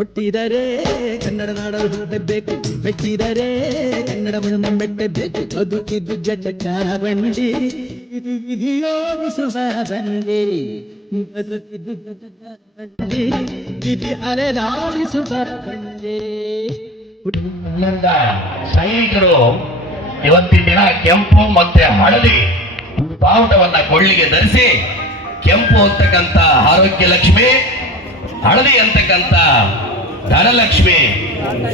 ಹುಟ್ಟಿದರೆ ಕನ್ನಡ ನಾಡಲು ಹುಟ್ಟಬೇಕು, ಮೆಟ್ಟಿದರೆ ಕನ್ನಡ ಮೆಟ್ಟಬೇಕು. ಬದುಕಿದ್ದು ಜಟಕ ಬಂಡಿ, ಇದು ವಿಧಿಯೋಗಿಸುವ ಬಂಡಿ. ಬದುಕಿದ್ದು ಜಟಕ ಬಂಡಿ, ವಿಧಿ ಅಲೆದಾಡಿಸುವ ಬಂಡಿ. ಸೈನಿಕರು ಇವತ್ತಿನ ದಿನ ಕೆಂಪು ಮತ್ತೆ ಹಳದಿ ಬಾವುಟವನ್ನ ಕೊಳ್ಳಿಗೆ ಧರಿಸಿ, ಕೆಂಪು ಅಂತಕ್ಕಂಥ ಆರೋಗ್ಯ ಲಕ್ಷ್ಮಿ, ಹಳದಿ ಅಂತಕ್ಕಂಥ ಧನಲಕ್ಷ್ಮಿ,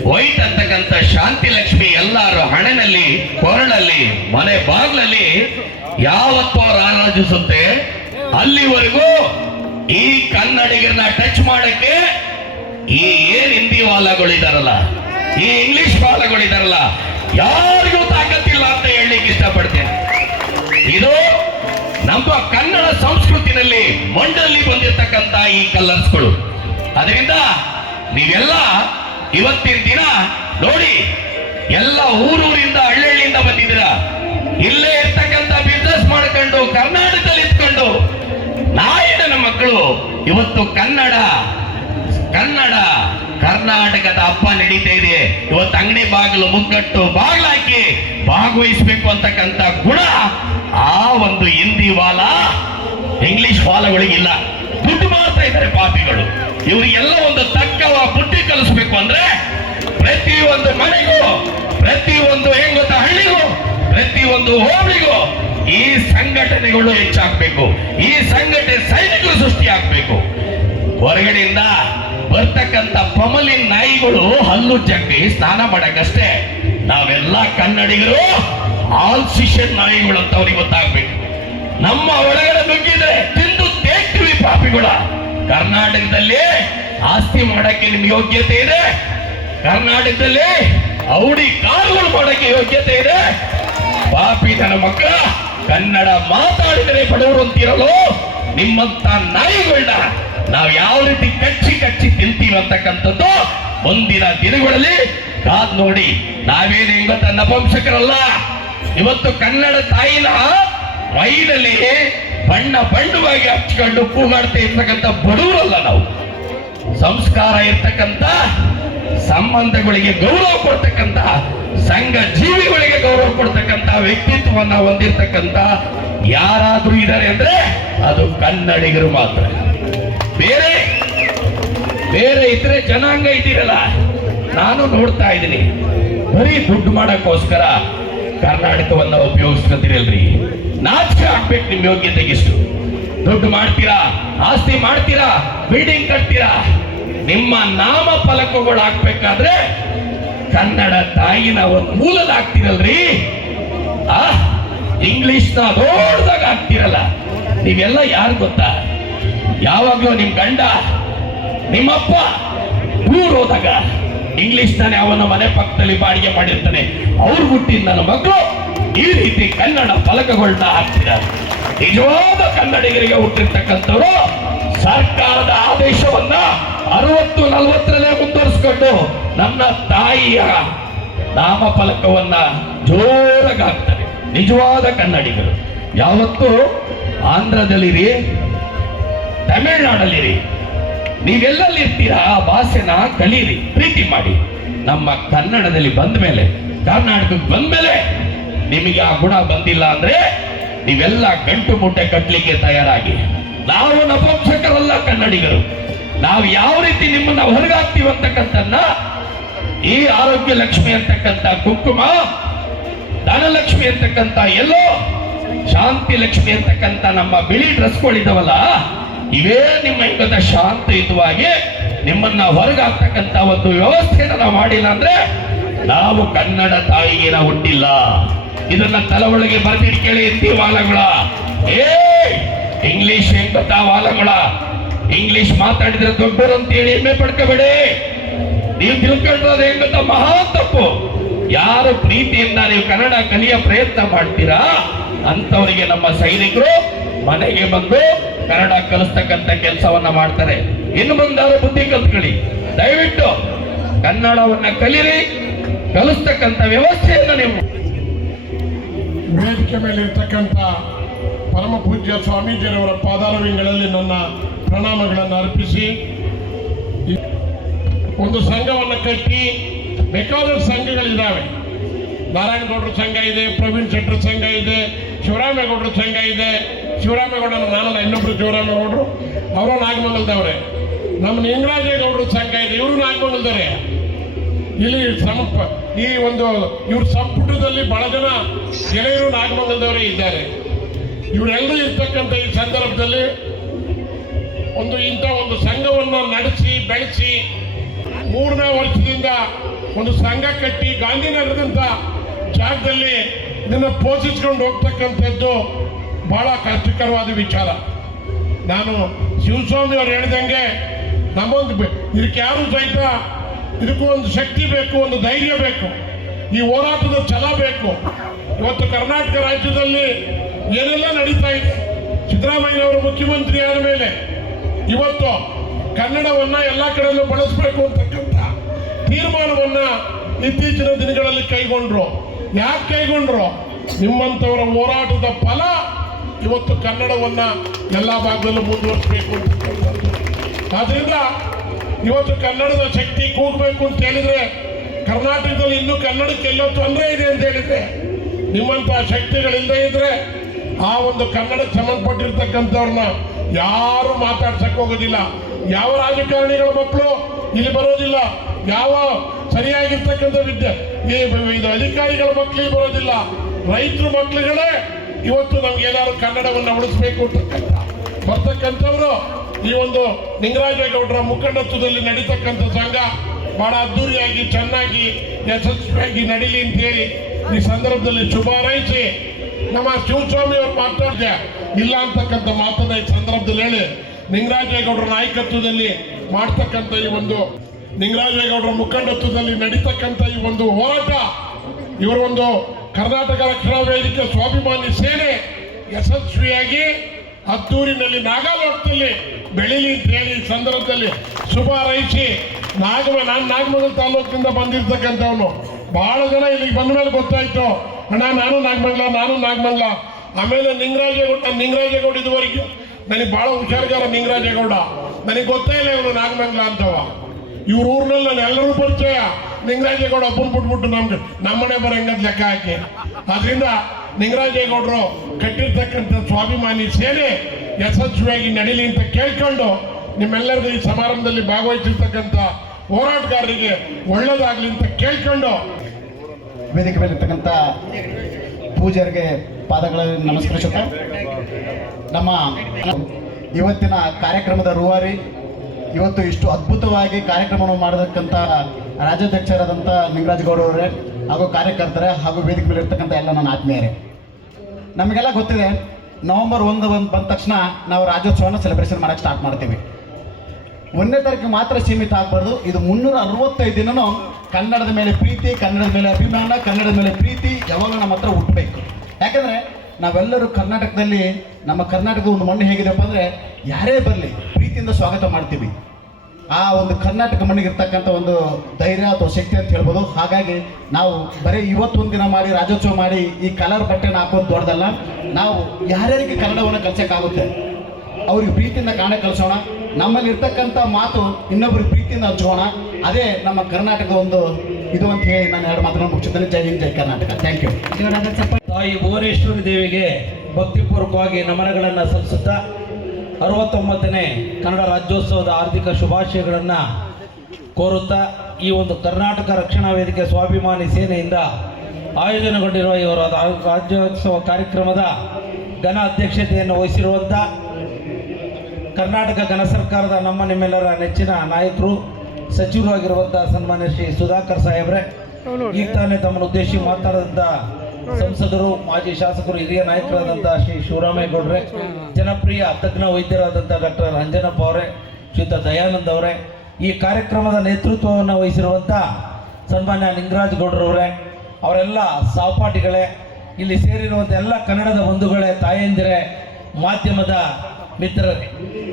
ವೈಟ್ ಅಂತಕ್ಕಂಥ ಶಾಂತಿ ಲಕ್ಷ್ಮಿ ಎಲ್ಲರೂ ಹಣೆನಲ್ಲಿ, ಕೊರಳಲ್ಲಿ, ಮನೆ ಬಾಗ್ಲಲ್ಲಿ ಯಾವತ್ತೋ ರಾರಾಜಿಸುತ್ತೆ. ಅಲ್ಲಿವರೆಗೂ ಈ ಕನ್ನಡಿಗರನ್ನ ಟಚ್ ಮಾಡಕ್ಕೆ ಈ ಏನ್ ಹಿಂದಿ ವಾಲಗಳಿದಾರಲ್ಲ, ಈ ಇಂಗ್ಲಿಷ್ ವಾಲಗಳಿದಾರಲ್ಲ, ಯಾರಿಗೂ ತಾಕತ್ತಿಲ್ಲ ಅಂತ ಹೇಳಲಿಕ್ಕೆ ಇಷ್ಟಪಡ್ತೇನೆ. ಇದು ನಮ್ಮ ಕನ್ನಡ ಸಂಸ್ಕೃತಿನಲ್ಲಿ ಮಂಡಲ್ಲಿ ಬಂದಿರತಕ್ಕಂತ ಈ ಕಲರ್ಸ್ಗಳು. ಅದರಿಂದ ನೀವೆಲ್ಲ ಇವತ್ತಿನ ದಿನ ನೋಡಿ, ಎಲ್ಲ ಊರೂರಿಂದ ಹಳ್ಳಿಯಿಂದ ಬಂದಿದ್ದೀರಾ. ಇಲ್ಲೇ ಇರ್ತಕ್ಕಂಥ ಬಿಸ್ನೆಸ್ ಮಾಡ್ಕೊಂಡು ಕರ್ನಾಟಕದಲ್ಲಿ ಇಟ್ಕೊಂಡು ನಾಯಿನ ಮಕ್ಕಳು ಇವತ್ತು ಕರ್ನಾಟಕದ ಹಬ್ಬ ನಡೀತಾ ಇದೆ. ಇವತ್ತು ಅಂಗಡಿ ಬಾಗಿಲು ಮುಗ್ಗಟ್ಟು ಬಾಗಿಲು ಹಾಕಿ ಭಾಗವಹಿಸಬೇಕು ಅಂತಕ್ಕಂಥ ಗುಣ ಆ ಒಂದು ಹಿಂದಿ ವಾಲ, ಇಂಗ್ಲಿಷ್ ವಾಲಗಳಿಗಿಲ್ಲ. ದುಡ್ಡು ಮಾಡ್ತಾ ಇದ್ದಾರೆ ಪಾಪಿಗಳು. ಇವರಿಗೆಲ್ಲ ಒಂದು ತಕ್ಕ ಬುದ್ಧಿ ಕಲಿಸ್ಬೇಕು ಅಂದ್ರೆ ಪ್ರತಿಯೊಂದು ಮನೆಗೂ, ಪ್ರತಿಯೊಂದು ಹೆಂಗೊತ್ತ ಹಳ್ಳಿಗೂ, ಪ್ರತಿಯೊಂದು ಹೋಬಳಿಗೂ ಈ ಸಂಘಟನೆಗಳು ಹೆಚ್ಚಾಗಬೇಕು. ಈ ಸಂಘಟನೆ ಸೈನಿಕರು ಸೃಷ್ಟಿ ಆಗ್ಬೇಕು. ಹೊರಗಡೆಯಿಂದ ಬರ್ತಕ್ಕಂಥ ಪಮಲಿನ್ ನಾಯಿಗಳು ಹಲ್ಲು ಜಗ್ಗಿ ಸ್ನಾನ ಮಾಡಕ್ಕಷ್ಟೇ. ನಾವೆಲ್ಲ ಕನ್ನಡಿಗರು ಆಲ್ಸಿಷನ್ ನಾಯಿಗಳು ಅಂತ ಅವ್ರಿಗೆ ಗೊತ್ತಾಗ್ಬೇಕು. ನಮ್ಮ ಒಳಗಡೆ ನುಗ್ಗಿದ್ರೆ ತಿಂದು ತೇಗ್ತೀವಿ ಪಾಪಿಗಳ. ಕರ್ನಾಟಕದಲ್ಲಿ ಆಸ್ತಿ ಮಾಡಕ್ಕೆ ನಿಮ್ಗೆ ಯೋಗ್ಯತೆ ಇದೆ, ಕರ್ನಾಟಕದಲ್ಲಿ ಔಡಿ ಕಾರುಗಳು ಮಾಡಕ್ಕೆ ಯೋಗ್ಯತೆ ಇದೆ. ಪಾಪಿ ನನ್ನ ಮಕ್ಕಳ ಕನ್ನಡ ಮಾತಾಡಿದರೆ ಬಡವರು ಅಂತಿರಲು ನಿಮ್ಮಂತ ನಾಯಿಗಳನ್ನ ನಾವು ಯಾವ ರೀತಿ ಕಚ್ಚಿ ತಿಂತೀವಿ ಅಂತಕ್ಕಂಥದ್ದು ಮುಂದಿನ ದಿನಗಳಲ್ಲಿ ಕಾದ್ ನೋಡಿ. ನಾವೇನು ಹೆಂಗತ್ತ ನಪಂಸಕರಲ್ಲ. ಇವತ್ತು ಕನ್ನಡ ತಾಯಿನ ಮೈನಲ್ಲಿ ಬಣ್ಣವಾಗಿ ಹಚ್ಕೊಂಡು ಕೂಗಾಡ್ತಾ ಇರ್ತಕ್ಕಂಥ ಬಡವರಲ್ಲ ನಾವು. ಸಂಸ್ಕಾರ ಇರ್ತಕ್ಕಂಥ, ಸಂಬಂಧಗಳಿಗೆ ಗೌರವ ಕೊಡ್ತಕ್ಕಂಥ, ಸಂಘ ಜೀವಿಗಳಿಗೆ ಗೌರವ ಕೊಡ್ತಕ್ಕಂಥ ವ್ಯಕ್ತಿತ್ವವನ್ನ ಹೊಂದಿರ್ತಕ್ಕಂಥ ಯಾರಾದ್ರೂ ಇದ್ದಾರೆ ಅಂದ್ರೆ ಅದು ಕನ್ನಡಿಗರು ಮಾತ್ರ. ಬೇರೆ ಇತರೆ ಜನಾಂಗ ಇದ್ದೀರಲ್ಲ, ನಾನು ನೋಡ್ತಾ ಇದ್ದೀನಿ, ಬರೀ ದುಡ್ಡು ಮಾಡಕ್ಕೋಸ್ಕರ ಕರ್ನಾಟಕವನ್ನ ಉಪಯೋಗಿಸ್ಕೊತೀರಲ್ರಿ. ನಾಚಿಕೆ ಆಗ್ಬೇಕು ನಿಮ್ ಯೋಗ್ಯತೆಗಿಷ್ಟು. ದುಡ್ಡು ಮಾಡ್ತೀರಾ, ಆಸ್ತಿ ಮಾಡ್ತೀರಾ, ಬಿಲ್ಡಿಂಗ್ ಕಟ್ತೀರಾ. ನಿಮ್ಮ ನಾಮ ಫಲಕಗಳು ಹಾಕ್ಬೇಕಾದ್ರೆ ಕನ್ನಡ ತಾಯಿನ ಒಂದು ಮೂಲದ ಹಾಕ್ತಿರಲ್ರಿ. ಇಂಗ್ಲಿಷ್ ನ ದೊಡ್ಡದಾಗ ಹಾಕ್ತಿರಲ್ಲ. ನೀವೆಲ್ಲ ಯಾರು ಗೊತ್ತಾ? ಯಾವಾಗ್ಲೂ ನಿಮ್ ಗಂಡ, ನಿಮ್ಮಪ್ಪ ಊರ್ ಹೋದಾಗ ಇಂಗ್ಲಿಷ್ ತಾನೆ ಅವನ ಮನೆ ಪಕ್ಕದಲ್ಲಿ ಬಾಡಿಗೆ ಮಾಡಿರ್ತಾನೆ. ಅವ್ರು ಹುಟ್ಟಿದ ನನ್ನ ಮಕ್ಕಳು ಈ ರೀತಿ ಕನ್ನಡ ಫಲಕಗಳನ್ನ ಹಾಕ್ತಿದ್ದಾರೆ. ನಿಜವಾದ ಕನ್ನಡಿಗರಿಗೆ ಹುಟ್ಟಿರ್ತಕ್ಕಂಥವ್ರು ಸರ್ಕಾರದ ಆದೇಶವನ್ನ 60-40ರಲ್ಲೇ ಮುಂದುವರಿಸಿಕೊಂಡು ನನ್ನ ತಾಯಿಯ ನಾಮಫಲಕವನ್ನ ಜೋರಾಗಿ ಹಾಕ್ತಾರೆ. ನಿಜವಾದ ಕನ್ನಡಿಗರು ಯಾವತ್ತು ಆಂಧ್ರದಲ್ಲಿರಿ, ತಮಿಳುನಾಡಲ್ಲಿರಿ, ನೀವೆಲ್ಲಲ್ಲಿ ಇರ್ತೀರಾ, ಆ ಭಾಷೆನ ಕಲೀರಿ, ಪ್ರೀತಿ ಮಾಡಿ. ನಮ್ಮ ಕನ್ನಡದಲ್ಲಿ ಬಂದ ಮೇಲೆ, ಕರ್ನಾಟಕಕ್ಕೆ ಬಂದ ಮೇಲೆ ನಿಮಗೆ ಆ ಗುಣ ಬಂದಿಲ್ಲ ಅಂದ್ರೆ ನೀವೆಲ್ಲ ಗಂಟು ಮುಟ್ಟೆ ಕಟ್ಟಲಿಕ್ಕೆ ತಯಾರಾಗಿ. ನಾವು ನಪಂಸಕರಲ್ಲ ಕನ್ನಡಿಗರು. ನಾವು ಯಾವ ರೀತಿ ನಿಮ್ಮನ್ನ ಹೊರಗಾಗ್ತೀವಿ ಅಂತಕ್ಕಂಥನ್ನ ಈ ಆರೋಗ್ಯ ಲಕ್ಷ್ಮಿ ಅಂತಕ್ಕಂಥ ಕುಂಕುಮ, ಧನಲಕ್ಷ್ಮಿ ಅಂತಕ್ಕಂಥ ಎಲ್ಲೋ, ಶಾಂತಿ ಲಕ್ಷ್ಮಿ ಅಂತಕ್ಕಂಥ ನಮ್ಮ ಬಿಳಿ ಡ್ರೆಸ್ಗಳಿದಾವಲ್ಲ, ಇವೇ ನಿಮ್ಮ ಇಂಗದ ಶಾಂತಿಯುತವಾಗಿ ನಿಮ್ಮನ್ನ ಹೊರಗಾಗ್ತಕ್ಕಂಥ ಒಂದು ವ್ಯವಸ್ಥೆಯನ್ನು ನಾವು ಮಾಡಿಲ್ಲ ಅಂದ್ರೆ ನಾವು ಕನ್ನಡ ತಾಯಿಗೆ ನಾವು ಹುಟ್ಟಿಲ್ಲ. ಇದನ್ನ ತಲವೊಳಗೆ ಬರ್ದಿಡ್ಕೇಳಿ ಎತ್ತಿ ವಾಲಗಳ. ಇಂಗ್ಲಿಷ್ ಹೆಂಗತ ವಾಲಗಳ. ಇಂಗ್ಲಿಷ್ ಮಾತಾಡಿದ್ರೆ ದೊಡ್ಡರು ಅಂತೇಳಿ ಹೆಮ್ಮೆ ಪಡ್ಕೋಬೇಡಿ. ನೀವು ತಿಳ್ಕೊಂಡ್ರೆ ಹೆಂಗತ ಮಹಾ ತಪ್ಪು. ಯಾರು ಪ್ರೀತಿಯಿಂದ ನೀವು ಕನ್ನಡ ಕಲಿಯ ಪ್ರಯತ್ನ ಮಾಡ್ತೀರಾ ಅಂತವರಿಗೆ ನಮ್ಮ ಸೈನಿಕರು ಮನೆಗೆ ಬಂದು ಕನ್ನಡ ಕಲಿಸ್ತಕ್ಕಂಥ ಕೆಲಸವನ್ನ ಮಾಡ್ತಾರೆ. ಇನ್ನು ಮುಂದಾದ್ರೂ ಬುದ್ಧಿ ಕಲ್ತ್ಕೊಳ್ಳಿ. ದಯವಿಟ್ಟು ಕನ್ನಡವನ್ನ ಕಲೀರಿ. ಕಲಿಸ್ತಕ್ಕಂಥ ವ್ಯವಸ್ಥೆಯನ್ನು ನೀವು ವೇದಿಕೆ ಮೇಲೆ ಇರ್ತಕ್ಕಂಥ ಪರಮ ಪೂಜ್ಯ ಸ್ವಾಮೀಜಿಯವರ ಪಾದಾರವಿಂಗಳಲ್ಲಿ ನನ್ನ ಪ್ರಣಾಮಗಳನ್ನು ಅರ್ಪಿಸಿ ಒಂದು ಸಂಘವನ್ನು ಕಟ್ಟಿ ಬೇಕಾದಷ್ಟು ಸಂಘಗಳಿದ್ದಾವೆ. ನಾರಾಯಣಗೌಡರ ಸಂಘ ಇದೆ, ಪ್ರವೀಣ್ ಶೆಟ್ಟರ್ ಸಂಘ ಇದೆ, ಶಿವರಾಮೇಗೌಡರ ಸಂಘ ಇದೆ. ಶಿವರಾಮೇಗೌಡನ ನಾನಲ್ಲ, ಇನ್ನೊಬ್ರು ಶಿವರಾಮೇಗೌಡರು, ಅವರು ನಾಗಮಂಗಲದವ್ರೆ. ನಮ್ಮ ನಿಂಗರಾಜೇಗೌಡರ ಸಂಘ ಇದೆ, ಇವರು ನಾಗಮಂಗಲದವ್ರೆ. ಇಲ್ಲಿ ಈ ಒಂದು ಇವ್ರ ಸಂಪುಟದಲ್ಲಿ ಬಹಳ ಜನ ಗೆಳೆಯರು ನಾಗಮಂಗಲದವರೇ ಇದ್ದಾರೆ. ಇವರೆಲ್ಲರೂ ಇರ್ತಕ್ಕಂಥ ಈ ಸಂದರ್ಭದಲ್ಲಿ ಇಂಥ ಒಂದು ಸಂಘವನ್ನು ನಡೆಸಿ ಬೆಳೆಸಿ 3ನೇ ವರ್ಷದಿಂದ ಒಂದು ಸಂಘ ಕಟ್ಟಿ ಗಾಂಧಿನಗರದಂಥ ಜಾಗದಲ್ಲಿ ಇದನ್ನು ಪೋಷಿಸ್ಕೊಂಡು ಹೋಗ್ತಕ್ಕಂಥದ್ದು ಬಹಳ ಕಷ್ಟಕರವಾದ ವಿಚಾರ. ನಾನು ಶಿವಸ್ವಾಮಿ ಅವರು ಹೇಳಿದಂಗೆ ಇದಕ್ಕೆ ಯಾರು ಸಹಿತ ಇದಕ್ಕೂ ಒಂದು ಶಕ್ತಿ ಬೇಕು, ಒಂದು ಧೈರ್ಯ ಬೇಕು, ಈ ಹೋರಾಟದ ಛಲ ಬೇಕು. ಇವತ್ತು ಕರ್ನಾಟಕ ರಾಜ್ಯದಲ್ಲಿ ಏನೆಲ್ಲ ನಡೀತಾ ಇದೆ, ಸಿದ್ದರಾಮಯ್ಯನವರು ಮುಖ್ಯಮಂತ್ರಿ ಆದ ಮೇಲೆ ಇವತ್ತು ಕನ್ನಡವನ್ನ ಎಲ್ಲ ಕಡೆಯಲ್ಲೂ ಬಳಸಬೇಕು ಅಂತಕ್ಕಂಥ ತೀರ್ಮಾನವನ್ನ ಇತ್ತೀಚಿನ ದಿನಗಳಲ್ಲಿ ಕೈಗೊಂಡ್ರು. ಯಾಕೆ ಕೈಗೊಂಡ್ರು? ನಿಮ್ಮಂಥವರ ಹೋರಾಟದ ಫಲ ಇವತ್ತು ಕನ್ನಡವನ್ನ ಎಲ್ಲ ಭಾಗದಲ್ಲೂ ಮುಂದುವರಿಸಬೇಕು ಅಂತಕ್ಕಂಥದ್ದು. ಆದ್ರಿಂದ ಇವತ್ತು ಕನ್ನಡದ ಶಕ್ತಿ ಕೂಗಬೇಕು ಅಂತ ಹೇಳಿದ್ರೆ, ಕರ್ನಾಟಕದಲ್ಲಿ ಇನ್ನೂ ಕನ್ನಡಕ್ಕೆ ಎಲ್ಲೋ ತೊಂದರೆ ಇದೆ ಅಂತ ಹೇಳಿದ್ರೆ, ನಿಮ್ಮಂತಹ ಶಕ್ತಿಗಳಿಂದ ಇದ್ರೆ ಆ ಒಂದು ಕನ್ನಡಕ್ಕೆ ಸಂಬಂಧಪಟ್ಟಿರ್ತಕ್ಕಂಥವ್ರನ್ನ ಯಾರು ಮಾತಾಡ್ಸಕ್ ಹೋಗೋದಿಲ್ಲ. ಯಾವ ರಾಜಕಾರಣಿಗಳ ಮಕ್ಕಳು ಇಲ್ಲಿ ಬರೋದಿಲ್ಲ, ಯಾವ ಸರಿಯಾಗಿರ್ತಕ್ಕಂಥ ಇದು ಅಧಿಕಾರಿಗಳ ಮಕ್ಕಳಿಗೆ ಬರೋದಿಲ್ಲ. ರೈತರ ಮಕ್ಕಳುಗಳೇ ಇವತ್ತು ನಮ್ಗೇನಾದ್ರು ಕನ್ನಡವನ್ನು ಉಳಿಸ್ಬೇಕು ಅಂತಕ್ಕಂಥ ಬರ್ತಕ್ಕಂಥವ್ರು ಈ ಒಂದು ನಿಂಗರಾಜೇಗೌಡರ ಮುಖಂಡತ್ವದಲ್ಲಿ ನಡೀತಕ್ಕಂಥ ಸಂಘ ಬಹಳ ಅದ್ದೂರಿಯಾಗಿ ಚೆನ್ನಾಗಿ ಯಶಸ್ವಿಯಾಗಿ ನಡೀಲಿ ಅಂತ ಹೇಳಿ ಈ ಸಂದರ್ಭದಲ್ಲಿ ಶುಭ ಹಾರೈಸಿ, ನಮ್ಮ ಶಿವಸ್ವಾಮಿ ಅವರು ಮಾತಾಡಿದೆ ಇಲ್ಲ ಅಂತಕ್ಕಂಥ ಮಾತನ್ನ ಈ ಸಂದರ್ಭದಲ್ಲಿ ಹೇಳಿ, ನಿಂಗರಾಜೇಗೌಡರ ನಾಯಕತ್ವದಲ್ಲಿ ಮಾಡ್ತಕ್ಕಂಥ ಈ ಒಂದು ನಿಂಗರಾಜೇಗೌಡರ ಮುಖಂಡತ್ವದಲ್ಲಿ ನಡೀತಕ್ಕಂಥ ಈ ಒಂದು ಹೋರಾಟ, ಇವರ ಒಂದು ಕರ್ನಾಟಕ ರಕ್ಷಣಾ ವೇದಿಕೆ ಸ್ವಾಭಿಮಾನಿ ಸೇನೆ ಯಶಸ್ವಿಯಾಗಿ ಅದ್ದೂರಿನಲ್ಲಿ ನಾಗಾಲೋಟದಲ್ಲಿ ಬೆಳೀಲಿ ಅಂತ ಹೇಳಿ ಈ ಸಂದರ್ಭದಲ್ಲಿ ಶುಭ ಹಾರೈಸಿ, ನಾನು ನಾಗಮಂಗಲ ತಾಲೂಕಿನಿಂದ ಬಂದಿರ್ತಕ್ಕಂಥವನು. ಬಹಳ ಜನ ಇಲ್ಲಿಗೆ ಬಂದ ಮೇಲೆ ಗೊತ್ತಾಯ್ತು, ಅಣ್ಣ ನಾನು ನಾಗಮಂಗಲ. ಆಮೇಲೆ ನಿಂಗರಾಜೇಗೌಡ ಇದುವರೆಗೂ ನನಗೆ ಬಹಳ ಹುಷಾರ್ಗಾರ ನಿಂಗರಾಜೇಗೌಡ, ನನಗೆ ಗೊತ್ತೇ ಇಲ್ಲ ಇವನು ನಾಗಮಂಗಲ ಅಂತವ. ಇವ್ರ ಊರಿನಲ್ಲಿ ನಾನು ಎಲ್ಲರೂ ಪರಿಚಯ, ನಿಂಗರಾಜೇಗೌಡ ಒಬ್ಬನ್ ಬಿಟ್ಬಿಟ್ಟು ನಮ್ಮನೆ ಬರಂಗದ್ ಲೆಕ್ಕ ಹಾಕಿ. ಆದ್ರಿಂದ ನಿಂಗರಾಜೇಗೌಡರು ಕಟ್ಟಿರ್ತಕ್ಕಂಥ ಸ್ವಾಭಿಮಾನಿ ಸೇನೆ ಯಶಸ್ವಿಯಾಗಿ ನಡೀಲಿ ಅಂತ ಕೇಳ್ಕೊಂಡು, ನಿಮ್ಮೆಲ್ಲರಿಗೂ ಈ ಸಮಾರಂಭದಲ್ಲಿ ಭಾಗವಹಿಸಿರ್ತಕ್ಕಂಥ ಹೋರಾಟಗಾರರಿಗೆ ಒಳ್ಳೇದಾಗ್ಲಿ ಅಂತ ಕೇಳ್ಕೊಂಡು, ವೇದಿಕೆ ಮೇಲಿರ್ತಕ್ಕಂಥ ಪೂಜಾರಿಗೆ ಪಾದಗಳಲ್ಲಿ ನಮಸ್ಕರಿಸುತ್ತಾ, ನಮ್ಮ ಇವತ್ತಿನ ಕಾರ್ಯಕ್ರಮದ ರೂವಾರಿ, ಇವತ್ತು ಇಷ್ಟು ಅದ್ಭುತವಾಗಿ ಕಾರ್ಯಕ್ರಮವನ್ನು ಮಾಡತಕ್ಕಂಥ ರಾಜ್ಯಾಧ್ಯಕ್ಷರಾದಂಥ ನಿಂಗರಾಜೇಗೌಡ ಅವರೇ ಹಾಗೂ ಕಾರ್ಯಕರ್ತರೇ ಹಾಗೂ ವೇದಿಕೆ ಮೇಲೆ ಇರ್ತಕ್ಕಂಥ ಎಲ್ಲ ನನ್ನ ಆತ್ಮೀಯರೇ, ನಮಗೆಲ್ಲ ಗೊತ್ತಿದೆ ನವೆಂಬರ್ 1 ಬಂದ ತಕ್ಷಣ ನಾವು ರಾಜ್ಯೋತ್ಸವನ ಸೆಲೆಬ್ರೇಷನ್ ಮಾಡೋಕ್ಕೆ ಸ್ಟಾರ್ಟ್ ಮಾಡ್ತೀವಿ. 1ನೇ ತಾರೀಕು ಮಾತ್ರ ಸೀಮಿತ ಆಗಬಾರ್ದು, ಇದು 365 ದಿನನೂ ಕನ್ನಡದ ಮೇಲೆ ಪ್ರೀತಿ, ಕನ್ನಡದ ಮೇಲೆ ಅಭಿಮಾನ, ಕನ್ನಡದ ಮೇಲೆ ಪ್ರೀತಿ ಯಾವಾಗಲೂ ನಮ್ಮ ಹತ್ರ ಹುಟ್ಟಬೇಕು. ಯಾಕಂದರೆ ನಾವೆಲ್ಲರೂ ಕರ್ನಾಟಕದಲ್ಲಿ, ನಮ್ಮ ಕರ್ನಾಟಕದ ಒಂದು ಮಣ್ಣು ಹೇಗಿದೆಪ್ಪ ಅಂದರೆ, ಯಾರೇ ಬರಲಿ ಪ್ರೀತಿಯಿಂದ ಸ್ವಾಗತ ಮಾಡ್ತೀವಿ. ಆ ಒಂದು ಕರ್ನಾಟಕ ಮಣ್ಣಿಗೆ ಇರ್ತಕ್ಕಂಥ ಒಂದು ಧೈರ್ಯ ಅಥವಾ ಶಕ್ತಿ ಅಂತ ಹೇಳ್ಬೋದು. ಹಾಗಾಗಿ ನಾವು ಬರೀ ಇವತ್ತೊಂದು ದಿನ ಮಾಡಿ ರಾಜ್ಯೋತ್ಸವ ಮಾಡಿ ಈ ಕಲರ್ ಬಟ್ಟೆನ ಹಾಕೋದು ದೊಡ್ಡದಲ್ಲ. ನಾವು ಯಾರ್ಯಾರಿಗೆ ಕನ್ನಡವನ್ನು ಕಲಿಸೋಕ್ಕಾಗುತ್ತೆ ಅವ್ರಿಗೆ ಪ್ರೀತಿಯಿಂದ ಕನ್ನಡ ಕಲಿಸೋಣ, ನಮ್ಮಲ್ಲಿ ಇರ್ತಕ್ಕಂಥ ಮಾತು ಇನ್ನೊಬ್ರಿಗೆ ಪ್ರೀತಿಯಿಂದ ಹಂಚ್ಕೋಣ. ಅದೇ ನಮ್ಮ ಕರ್ನಾಟಕದ ಒಂದು ಇದು ಅಂತ ಹೇಳಿ ನಾನು 2 ಮಾತನ್ನು ಮುಗಿಸಿದ್ದೇನೆ. ಜೈ ಹಿಂದ್, ಜೈ ಕರ್ನಾಟಕ. Thank you. ತಾಯಿ ಭುವನೇಶ್ವರಿ ದೇವಿಗೆ ಭಕ್ತಿಪೂರ್ವಕವಾಗಿ ನಮನಗಳನ್ನು ಸಲ್ಲಿಸುತ್ತಾ 69ನೇ ಕನ್ನಡ ರಾಜ್ಯೋತ್ಸವದ ಹಾರ್ದಿಕ ಶುಭಾಶಯಗಳನ್ನು ಕೋರುತ್ತಾ, ಈ ಒಂದು ಕರ್ನಾಟಕ ರಕ್ಷಣಾ ವೇದಿಕೆ ಸ್ವಾಭಿಮಾನಿ ಸೇನೆಯಿಂದ ಆಯೋಜನೆಗೊಂಡಿರುವ ಇವರ ರಾಜ್ಯೋತ್ಸವ ಕಾರ್ಯಕ್ರಮದ ಘನ ಅಧ್ಯಕ್ಷತೆಯನ್ನು ವಹಿಸಿರುವಂಥ ಕರ್ನಾಟಕ ಘನ ಸರ್ಕಾರದ ನಿಮ್ಮೆಲ್ಲರ ನೆಚ್ಚಿನ ನಾಯಕರು, ಸಚಿವರು ಆಗಿರುವಂಥ ಸನ್ಮಾನ್ಯ ಶ್ರೀ ಸುಧಾಕರ್ ಸಾಹೇಬ್ರೆ, ಈಗ ತಾನೇ ತಮ್ಮನ್ನು ಉದ್ದೇಶಿಸಿ ಮಾತನಾಡಿದಂಥ ಸಂಸದರು, ಮಾಜಿ ಶಾಸಕರು, ಹಿರಿಯ ನಾಯಕರಾದಂಥ ಶ್ರೀ ಶಿವರಾಮೇಗೌಡ್ರೆ, ಜನಪ್ರಿಯ ತಜ್ಞ ವೈದ್ಯರಾದಂಥ ಡಾಕ್ಟರ್ ಅಂಜನಪ್ಪ ಅವರೇ, ಶ್ರೀಯುತ ದಯಾನಂದ್ ಅವರೇ, ಈ ಕಾರ್ಯಕ್ರಮದ ನೇತೃತ್ವವನ್ನು ವಹಿಸಿರುವಂಥ ಸನ್ಮಾನ್ಯ ನಿಂಗರಾಜೇಗೌಡರವರೇ, ಅವರೆಲ್ಲ ಸಹಪಾಠಿಗಳೇ, ಇಲ್ಲಿ ಸೇರಿರುವಂಥ ಎಲ್ಲ ಕನ್ನಡದ ಬಂಧುಗಳೇ, ತಾಯಂದಿರೇ, ಮಾಧ್ಯಮದ ಮಿತ್ರರೇ,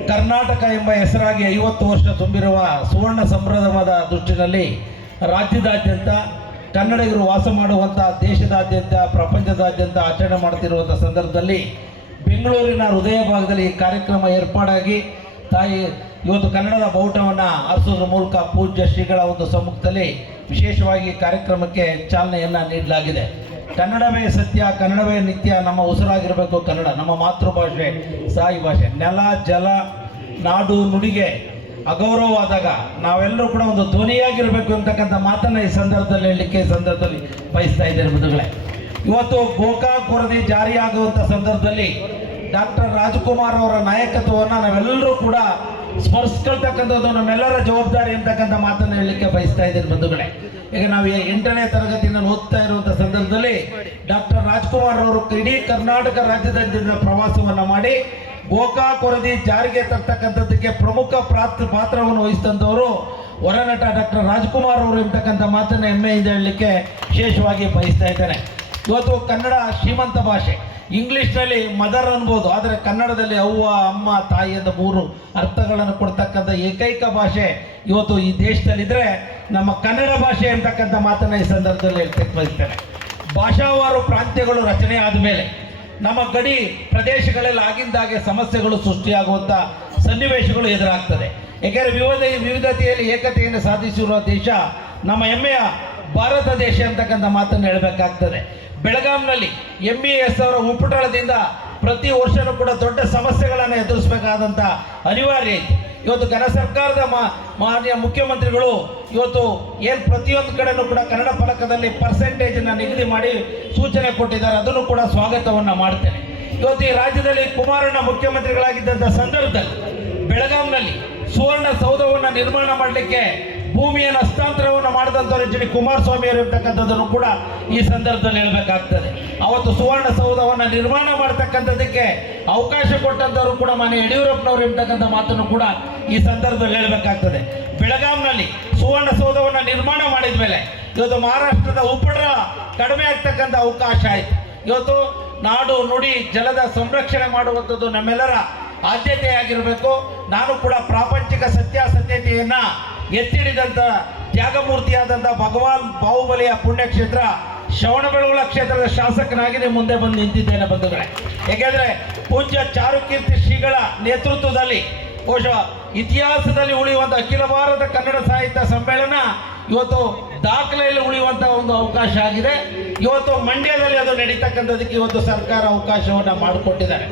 ಕರ್ನಾಟಕ ಎಂಬ ಹೆಸರಾಗಿ 50 ವರ್ಷ ತುಂಬಿರುವ ಸುವರ್ಣ ಸಂಭ್ರಮದ ದೃಷ್ಟಿನಲ್ಲಿ ರಾಜ್ಯದಾದ್ಯಂತ ಕನ್ನಡಿಗರು ವಾಸ ಮಾಡುವಂಥ, ದೇಶದಾದ್ಯಂತ ಪ್ರಪಂಚದಾದ್ಯಂತ ಆಚರಣೆ ಮಾಡ್ತಿರುವಂಥ ಸಂದರ್ಭದಲ್ಲಿ ಬೆಂಗಳೂರಿನ ಹೃದಯ ಭಾಗದಲ್ಲಿ ಈ ಕಾರ್ಯಕ್ರಮ ಏರ್ಪಾಡಾಗಿ ತಾಯಿ ಇವತ್ತು ಕನ್ನಡದ ಬಾವುಟವನ್ನು ಹಾರಿಸೋದ್ರ ಮೂಲಕ ಪೂಜ್ಯ ಶ್ರೀಗಳ ಒಂದು ಸಮ್ಮುಖದಲ್ಲಿ ವಿಶೇಷವಾಗಿ ಕಾರ್ಯಕ್ರಮಕ್ಕೆ ಚಾಲನೆಯನ್ನು ನೀಡಲಾಗಿದೆ. ಕನ್ನಡವೇ ಸತ್ಯ, ಕನ್ನಡವೇ ನಿತ್ಯ, ನಮ್ಮ ಉಸಿರಾಗಿರಬೇಕು ಕನ್ನಡ, ನಮ್ಮ ಮಾತೃಭಾಷೆ, ಸಾಯಿ ಭಾಷೆ. ನೆಲ, ಜಲ, ನಾಡು, ನುಡಿಗೆ ಅಗೌರವವಾದಾಗ ನಾವೆಲ್ಲರೂ ಕೂಡ ಒಂದು ಧ್ವನಿಯಾಗಿರಬೇಕು ಅಂತಕ್ಕಂಥ ಮಾತನ್ನು ಈ ಸಂದರ್ಭದಲ್ಲಿ ಹೇಳಲಿಕ್ಕೆ ಸಂದರ್ಭದಲ್ಲಿ ಬಯಸ್ತಾ ಇದ್ದೇನೆ ಬಂಧುಗಳೇ. ಇವತ್ತು ಗೋಕಾಕ್ ವರದಿ ಜಾರಿಯಾಗುವಂಥ ಸಂದರ್ಭದಲ್ಲಿ ಡಾಕ್ಟರ್ ರಾಜ್ಕುಮಾರ್ ಅವರ ನಾಯಕತ್ವವನ್ನು ನಾವೆಲ್ಲರೂ ಕೂಡ ಸ್ಮರಿಸ್ಕೊಳ್ತಕ್ಕಂಥದ್ದು ನಮ್ಮೆಲ್ಲರ ಜವಾಬ್ದಾರಿ ಅಂತಕ್ಕಂಥ ಮಾತನ್ನು ಹೇಳಲಿಕ್ಕೆ ಬಯಸ್ತಾ ಇದ್ದೇನೆ ಬಂಧುಗಳೇ. ಈಗ ನಾವು 8ನೇ ತರಗತಿಯನ್ನು ಓದ್ತಾ ಇರುವಂಥ ಸಂದರ್ಭದಲ್ಲಿ ಡಾಕ್ಟರ್ ರಾಜ್ಕುಮಾರ್ ಅವರು ಇಡೀ ಕರ್ನಾಟಕ ರಾಜ್ಯದಾದ್ಯಂತ ಪ್ರವಾಸವನ್ನು ಮಾಡಿ ಗೋಕಾಕ್ ವರದಿ ಜಾರಿಗೆ ತರ್ತಕ್ಕಂಥದ್ದಕ್ಕೆ ಪ್ರಮುಖ ಪಾತ್ರವನ್ನು ವಹಿಸಿದಂಥವರು ಹೊರನಟ ಡಾಕ್ಟರ್ ರಾಜ್ಕುಮಾರ್ ಅವರು ಎಂಬತಕ್ಕಂಥ ಮಾತನ್ನು ಹೆಮ್ಮೆಯಿಂದ ಹೇಳಲಿಕ್ಕೆ ವಿಶೇಷವಾಗಿ ಬಯಸ್ತಾ ಇದ್ದೇನೆ. ಇವತ್ತು ಕನ್ನಡ ಶ್ರೀಮಂತ ಭಾಷೆ. ಇಂಗ್ಲೀಷ್ನಲ್ಲಿ ಮದರ್ ಅನ್ಬೋದು, ಆದರೆ ಕನ್ನಡದಲ್ಲಿ ಅವ್ವ, ಅಮ್ಮ, ತಾಯಿ ಅಂತ 3 ಅರ್ಥಗಳನ್ನು ಕೊಡ್ತಕ್ಕಂಥ ಏಕೈಕ ಭಾಷೆ ಇವತ್ತು ಈ ದೇಶದಲ್ಲಿದ್ದರೆ ನಮ್ಮ ಕನ್ನಡ ಭಾಷೆ ಅಂತಕ್ಕಂಥ ಮಾತನ್ನು ಈ ಸಂದರ್ಭದಲ್ಲಿ ಹೇಳ್ತಕ್ಕೆ ಬಯಸ್ತೇನೆ. ಭಾಷಾವಾರು ಪ್ರಾಂತ್ಯಗಳು ರಚನೆ ಆದಮೇಲೆ ನಮ್ಮ ಗಡಿ ಪ್ರದೇಶಗಳಲ್ಲಿ ಆಗಿಂದಾಗೆ ಸಮಸ್ಯೆಗಳು ಸೃಷ್ಟಿಯಾಗುವಂಥ ಸನ್ನಿವೇಶಗಳು ಎದುರಾಗ್ತದೆ. ಏಕೆಂದರೆ ವಿವಿಧತೆಯಲ್ಲಿ ಏಕತೆಯನ್ನು ಸಾಧಿಸಿರುವ ದೇಶ ನಮ್ಮ ಹೆಮ್ಮೆಯ ಭಾರತ ದೇಶ ಅಂತಕ್ಕಂಥ ಮಾತನ್ನು ಹೇಳಬೇಕಾಗ್ತದೆ. ಬೆಳಗಾಂನಲ್ಲಿ MBS ಅವರ ಉಪಟಳದಿಂದ ಪ್ರತಿ ವರ್ಷವೂ ಕೂಡ ದೊಡ್ಡ ಸಮಸ್ಯೆಗಳನ್ನು ಎದುರಿಸಬೇಕಾದಂಥ ಅನಿವಾರ್ಯ ಐತಿ. ಇವತ್ತು ಘನ ಸರ್ಕಾರದ ಮಾನ್ಯ ಮುಖ್ಯಮಂತ್ರಿಗಳು ಇವತ್ತು ಏನು ಪ್ರತಿಯೊಂದು ಕಡೆನೂ ಕೂಡ ಕನ್ನಡ ಫಲಕದಲ್ಲಿ ಪರ್ಸೆಂಟೇಜನ್ನು ನಿಗದಿ ಮಾಡಿ ಸೂಚನೆ ಕೊಟ್ಟಿದ್ದಾರೆ, ಅದನ್ನು ಕೂಡ ಸ್ವಾಗತವನ್ನು ಮಾಡ್ತೇನೆ. ಇವತ್ತು ಈ ರಾಜ್ಯದಲ್ಲಿ ಕುಮಾರಣ್ಣ ಮುಖ್ಯಮಂತ್ರಿಗಳಾಗಿದ್ದಂಥ ಸಂದರ್ಭದಲ್ಲಿ ಬೆಳಗಾಂನಲ್ಲಿ ಸುವರ್ಣ ಸೌಧವನ್ನು ನಿರ್ಮಾಣ ಮಾಡಲಿಕ್ಕೆ ಭೂಮಿಯನ್ನು ಹಸ್ತಾಂತರವನ್ನು ಮಾಡಿದಂಥವ್ರು ಎಚ್ ಡಿ ಕುಮಾರಸ್ವಾಮಿ ಅವರು ಇರ್ತಕ್ಕಂಥದ್ದನ್ನು ಕೂಡ ಈ ಸಂದರ್ಭದಲ್ಲಿ ಹೇಳಬೇಕಾಗ್ತದೆ. ಅವತ್ತು ಸುವರ್ಣ ಸೌಧವನ್ನು ನಿರ್ಮಾಣ ಮಾಡ್ತಕ್ಕಂಥದ್ದಕ್ಕೆ ಅವಕಾಶ ಕೊಟ್ಟಂಥವ್ರು ಕೂಡ ಮಾನ್ಯ ಯಡಿಯೂರಪ್ಪನವರು ಇರ್ತಕ್ಕಂಥ ಮಾತನ್ನು ಕೂಡ ಈ ಸಂದರ್ಭದಲ್ಲಿ ಹೇಳಬೇಕಾಗ್ತದೆ. ಬೆಳಗಾಂನಲ್ಲಿ ಸುವರ್ಣ ಸೌಧವನ್ನು ನಿರ್ಮಾಣ ಮಾಡಿದ ಮೇಲೆ ಇವತ್ತು ಮಹಾರಾಷ್ಟ್ರದ ಉಪಟಳ ಕಡಿಮೆ ಆಗ್ತಕ್ಕಂಥ ಅವಕಾಶ ಆಯಿತು. ಇವತ್ತು ನಾಡು, ನುಡಿ, ಜಲದ ಸಂರಕ್ಷಣೆ ಮಾಡುವಂಥದ್ದು ನಮ್ಮೆಲ್ಲರ ಆದ್ಯತೆಯಾಗಿರಬೇಕು. ನಾನು ಕೂಡ ಪ್ರಾಪಂಚಿಕ ಸತ್ಯಾಸತ್ಯತೆಯನ್ನು ಎತ್ತಿಡಿದಂಥ ತ್ಯಾಗಮೂರ್ತಿಯಾದಂಥ ಭಗವಾನ್ ಬಾಹುಬಲಿಯ ಪುಣ್ಯಕ್ಷೇತ್ರ ಶ್ರವಣಬೆಳಗೊಳ ಕ್ಷೇತ್ರದ ಶಾಸಕನಾಗಿ ಮುಂದೆ ಬಂದು ನಿಂತಿದ್ದೇನೆ ಬಂಧುಗಳೇ. ಏಕೆಂದರೆ ಪೂಜ್ಯ ಚಾರುಕೀರ್ತಿ ಶ್ರೀಗಳ ನೇತೃತ್ವದಲ್ಲಿ ಬಹುಶಃ ಇತಿಹಾಸದಲ್ಲಿ ಉಳಿಯುವಂಥ ಅಖಿಲ ಭಾರತ ಕನ್ನಡ ಸಾಹಿತ್ಯ ಸಮ್ಮೇಳನ ಇವತ್ತು ದಾಖಲೆಯಲ್ಲಿ ಉಳಿಯುವಂಥ ಒಂದು ಅವಕಾಶ ಆಗಿದೆ. ಇವತ್ತು ಮಂಡ್ಯದಲ್ಲಿ ಅದು ನಡೀತಕ್ಕಂಥದಕ್ಕೆ ಇವತ್ತು ಸರ್ಕಾರ ಅವಕಾಶವನ್ನು ಮಾಡಿಕೊಟ್ಟಿದ್ದಾರೆ.